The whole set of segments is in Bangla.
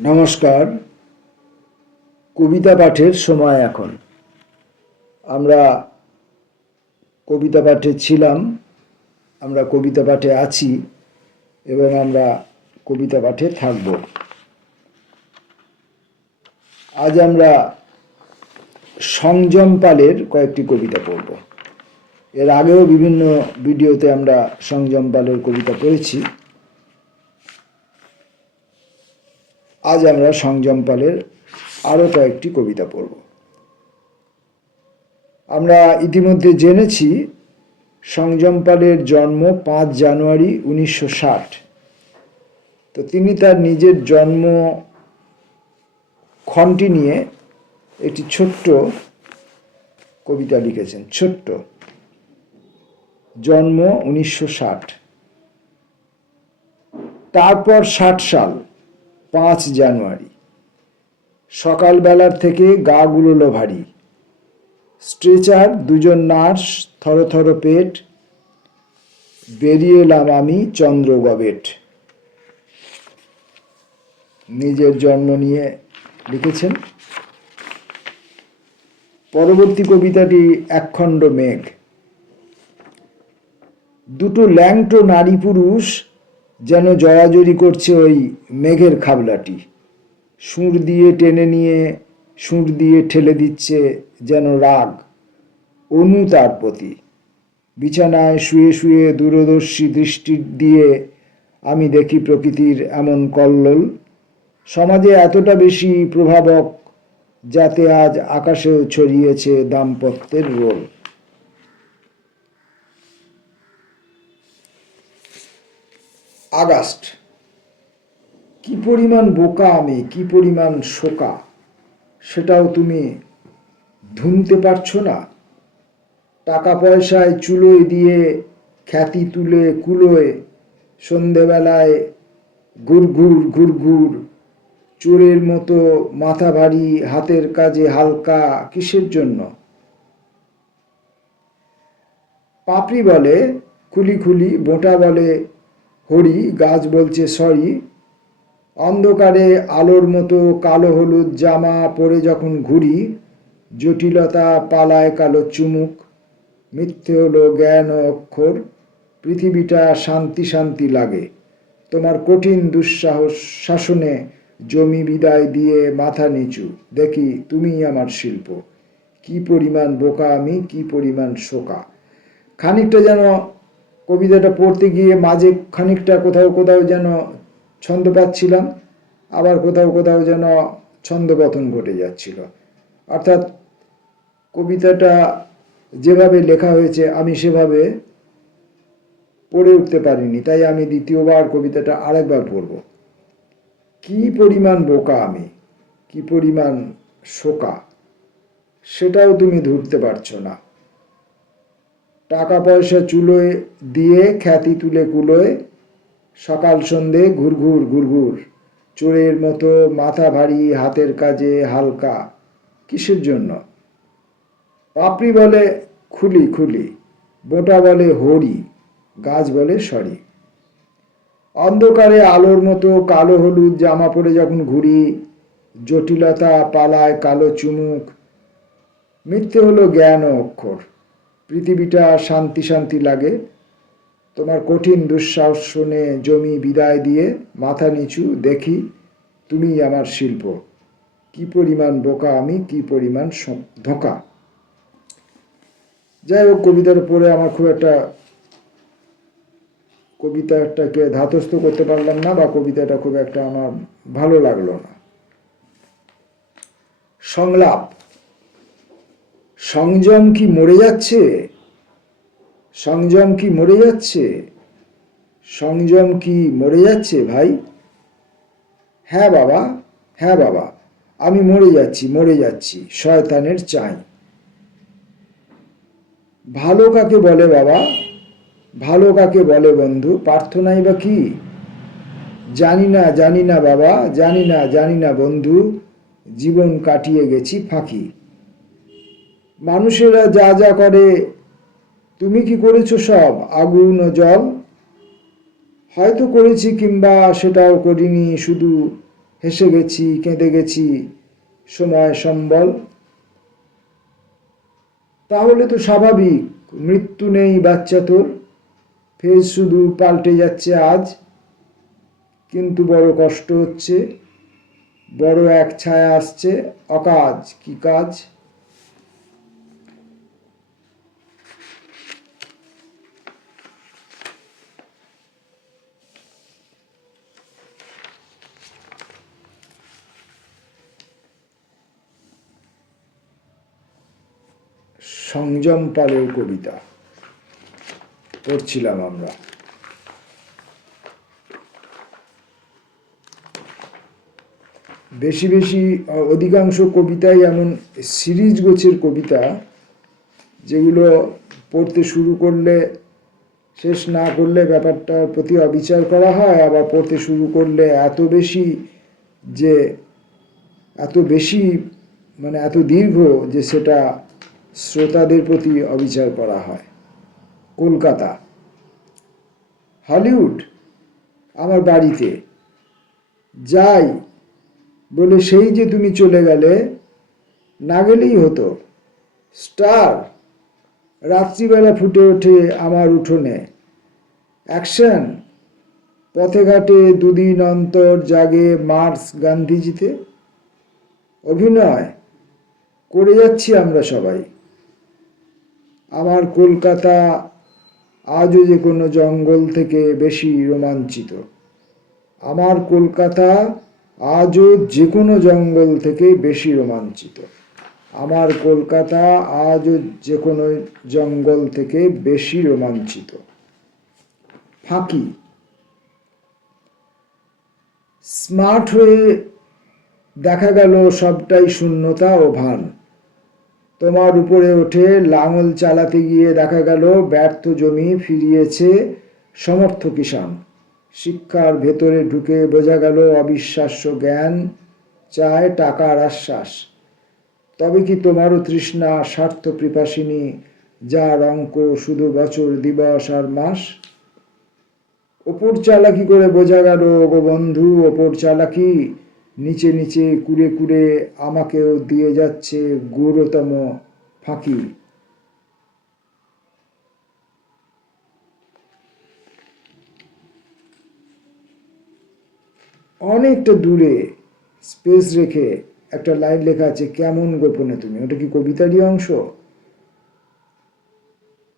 নমস্কার। কবিতা পাঠের সময় এখন। আমরা কবিতা পাঠে ছিলাম, আমরা কবিতা পাঠে আছি এবং আমরা কবিতা পাঠে থাকব। আজ আমরা সংযম পালের কয়েকটি কবিতা পড়ব। এর আগেও বিভিন্ন ভিডিওতে আমরা সংযম পালের কবিতা পড়েছি। আজ আমরা সংযম পালের আরও কয়েকটি কবিতা পড়ব। আমরা ইতিমধ্যে জেনেছি, সংযম পালের জন্ম পাঁচ জানুয়ারি উনিশশো ষাট। তো তিনি তার নিজের জন্ম ক্ষণটি নিয়ে একটি ছোট্ট কবিতা লিখেছেন, ছোট্ট। জন্ম উনিশশো ষাট। তারপর ষাট সাল। পাঁচ জানুয়ারি। সকালবেলার থেকে গা গুলোলো ভারী স্ট্রেচার, দুজন নার্স থরথর পেট। বেরিয়ে এলাম আমি চন্দ্র গবেট নিজের জন্ম নিয়ে লিখেছেন। পরবর্তী কবিতাটি একখণ্ড মেঘ। দুটো ল্যাংটো নারী পুরুষ যেন জড়াজড়ি করছে ওই মেঘের খাবলাটি। সুর দিয়ে টেনে নিয়ে, সুর দিয়ে ঠেলে দিচ্ছে যেন রাগ। অনু তার প্রতি। বিছানায় শুয়ে শুয়ে দূরদর্শী দৃষ্টি দিয়ে আমি দেখি প্রকৃতির এমন কল্লোল। সমাজে এতটা বেশি প্রভাবক, যাতে আজ আকাশেও ছড়িয়েছে দাম্পত্যের রোল। আগস্ট। কি পরিমাণ বোকা আমি, কি পরিমাণ শোকা, সেটাও তুমি ধুমতে পারছ না। টাকা পয়সায় চুলোয় দিয়ে, খ্যাতি তুলে কুলোয়, সন্ধেবেলায় ঘুরঘুর ঘুরঘুর, চোরের মতো মাথা ভারী, হাতের কাজে হালকা, কিসের জন্য? পাপড়ি বলে, খুলি খুলি, বোটা বলে হরি, গাছ বলছে, সরি। অন্ধকারে আলোর মতো কালো হলুদ জামা পরে যখন ঘুরি, জটিলতা পালায় কালো চুমুক। মিথ্যে হলো জ্ঞান ও অক্ষর, পৃথিবীটা শান্তি শান্তি লাগে। তোমার কঠিন দুঃসাহস শাসনে জমি বিদায় দিয়ে মাথা নিচু। দেখি তুমিই আমার শিল্প। কি পরিমাণ বোকা আমি, কি পরিমাণ শোকা। খানিকটা যেন কবিতাটা পড়তে গিয়ে মাঝে খানিকটা কোথাও কোথাও যেন ছন্দ পাচ্ছিলাম, আবার কোথাও কোথাও যেন ছন্দপতন ঘটে যাচ্ছিল। অর্থাৎ কবিতাটা যেভাবে লেখা হয়েছে, আমি সেভাবে পড়ে উঠতে পারিনি। তাই আমি দ্বিতীয়বার কবিতাটা আরেকবার পড়ব। কি পরিমাণ বোকা আমি, কি পরিমাণ শোকা, সেটাও তুমি ধরতে পারছ না। টাকা পয়সা চুলোয় দিয়ে খ্যাতি তুলে কুলোয় সকাল সন্ধে ঘুরঘুর ঘুরঘুর চোরের মতো মাথা ভারী, হাতের কাজে হালকা। কিসের জন্য? পাপড়ি বলে খুলি খুলি, বোটা বলে হরি, গাছ বলে সরি। অন্ধকারে আলোর মতো কালো হলুদ জামা পরে যখন ঘুরি, জটিলতা পালায় কালো চুমুক। মিথ্যে হলো জ্ঞান ও অক্ষর। পৃথিবীটা শান্তি শান্তি লাগে। তোমার কঠিন দুঃসাহস শুনে জমি বিদায় দিয়ে মাথা নিচু দেখি তুমি আমার শিল্প। কি পরিমাণ বোকা আমি, কি পরিমাণ ধোঁকা। যাই হোক, কবিতার উপরে আমার খুব একটা কবিতাটাকে ধাতস্থ করতে পারলাম না বা কবিতাটা খুব একটা আমার ভালো লাগল না। সংলাপ। সংযম কি মরে যাচ্ছে? সংযম কি মরে যাচ্ছে? সংযম কি মরে যাচ্ছে ভাই? হ্যাঁ বাবা হ্যাঁ বাবা, আমি মরে যাচ্ছি মরে যাচ্ছি, শয়তানের চাই। ভালো কাকে বলে বাবা? ভালো কাকে বলে বন্ধু? প্রার্থনাই বা কি? জানি না জানি না বাবা, জানি না জানি না বন্ধু। জীবন কাটিয়ে গেছি ফাঁকি। মানুষেরা যা যা করে, তুমি কি করেছ সব? আগুন ও জল? হয়তো করেছি কিংবা সেটাও করিনি, শুধু হেসে গেছি, কেঁদে গেছি, সময় সম্বল। তাহলে তো স্বাভাবিক, মৃত্যু নেই বাচ্চা তোর। ফের শুধু পাল্টে যাচ্ছে আজ। কিন্তু বড় কষ্ট হচ্ছে, বড় এক ছায়া আসছে, অকাজ কি কাজ? সংযম পালের কবিতা। পড়ছিলাম আমরা। বেশি বেশি অধিকাংশ কবিতাই এমন সিরিজ গোছের কবিতা, যেগুলো পড়তে শুরু করলে, শেষ না করলে ব্যাপারটার প্রতি অবিচার করা হয়, আবার পড়তে শুরু করলে এত বেশি যে, এত বেশি মানে এত দীর্ঘ যে সেটা শ্রোতাদের প্রতি অবিচার করা হয়। কলকাতা। হলিউড, আমার বাড়িতে। যাই, বলে সেই যে তুমি চলে গেলে, না গেলেই হতো। স্টার, রাত্রিবেলা ফুটে ওঠে আমার উঠোনে। অ্যাকশন, পথে ঘাটে দুদিন অন্তর জাগে মার্স গান্ধীজিতে। অভিনয়, করে যাচ্ছি আমরা সবাই। আমার কলকাতা আজও যে কোনো জঙ্গল থেকে বেশি রোমাঞ্চিত। আমার কলকাতা আজও যে কোনো জঙ্গল থেকে বেশি রোমাঞ্চিত। আমার কলকাতা আজও যে কোনো জঙ্গল থেকে বেশি রোমাঞ্চিত। ফাঁকি। স্মার্ট হয়ে দেখা গেল সবটাই শূন্যতা ও ভান। তোমার উপরে ওঠে, লাঙল চালাতে গিয়ে দেখা গেল, ব্যর্থ জমি ফিরিয়েছে সমর্থ কিষাণ শিক্ষার ভেতরে ঢুকে বোঝা গেল, অবিশ্বাস্য জ্ঞান চায় টাকার আশ্বাস। তবে কি তোমারও তৃষ্ণা, স্বার্থ পিপাসিনী, যার অঙ্ক শুধু বছর, দিবস আর মাস? ওপর চালাকি করে বোঝা গেল গো বন্ধু, ওপর চালাকি নিচে নিচে কুড়ে কুড়ে আমাকেও দিয়ে যাচ্ছে গৌরতম ফাঁকি অনেকটা দূরে স্পেস রেখে একটা লাইন লেখা আছে, কেমন গোপনে তুমি? ওটা কি কবিতারই অংশ?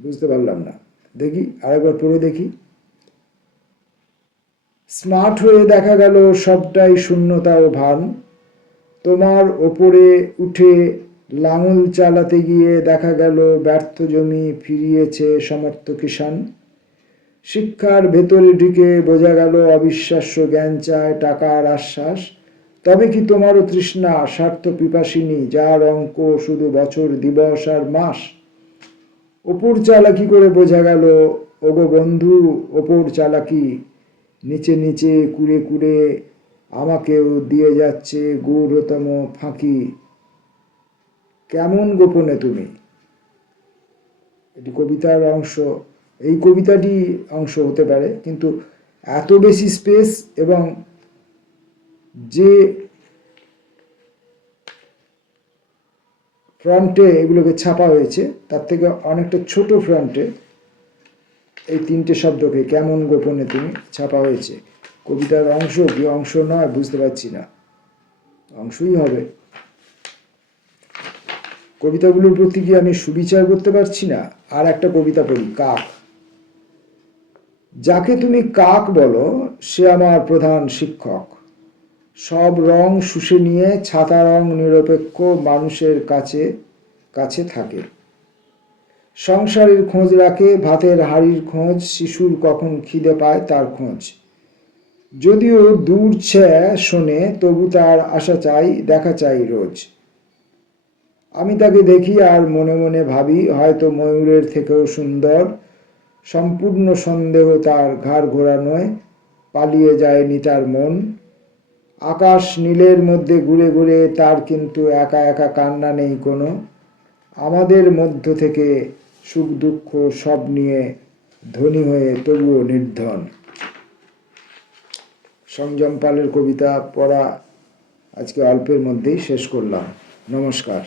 বুঝতে পারলাম না। দেখি, আরেকবার পড়ে দেখি। স্মার্ট হয়ে দেখা গেল সবটাই শূন্যতা ও ভান। তোমার ওপরে উঠে লাঙল চালাতে গিয়ে দেখা গেল ব্যর্থ জমি ফিরিয়েছে সমর্থ কিষাণ। শিক্ষার ভেতরে ঢুকে বোঝা গেল অবিশ্বাস্য জ্ঞান চায় টাকার আশ্বাস। তবে কি তোমারও তৃষ্ণা, স্বার্থ পিপাসিনী, যার অঙ্ক শুধু বছর, দিবস আর মাস? ওপর চালাকি করে বোঝা গেল, ওগো বন্ধু, ওপর চালাকি নিচে নিচে কুড়ে কুড়ে আমাকেও দিয়ে যাচ্ছে গৌরতম ফাঁকি। কেমন গোপনে তুমি? এটি কবিতার অংশ। এই কবিতাটি অংশ হতে পারে, কিন্তু এত বেশি স্পেস এবং যে ফ্রন্টে এগুলোকে ছাপা হয়েছে, তার থেকে অনেকটা ছোট ফ্রন্টে এই তিনটে শব্দকে কেমন গোপনে তুমি ছাপা হয়েছে? কবিতার অংশ কি অংশ নয় বুঝতে পারছি না। অংশই হবে। কবিতাগুলোর প্রতি কি আমি সুবিচার করতে পারছি না। আর একটা কবিতা পড়ি, কাক। যাকে তুমি কাক বলো, সে আমার প্রধান শিক্ষক। সব রং শুষে নিয়ে ছাতা রং নিরপেক্ষ মানুষের কাছে কাছে থাকে। সংসারের খোঁজ রাখে, ভাতের হাড়ির খোঁজ, শিশুর কখন খিদে পায় তার খোঁজ। যদিও দূর ছে শোনে, তবু তার আশা চাই, দেখা চাই রোজ। আমি তাকে দেখি আর মনে মনে ভাবি, হয়তো ময়ূরের থেকেও সুন্দর। সম্পূর্ণ সন্দেহ তার ঘাড় ঘোরানোয়, পালিয়ে যায়নি তার মন। আকাশ নীলের মধ্যে ঘুরে ঘুরে তার কিন্তু একা একা কান্না নেই কোনো। আমাদের মধ্য থেকে সুখ দুঃখ সব নিয়ে ধনী হয়ে তবুও নির্ধন। সংযম পালের কবিতা পড়া আজকে অল্পের মধ্যেই শেষ করলাম। নমস্কার।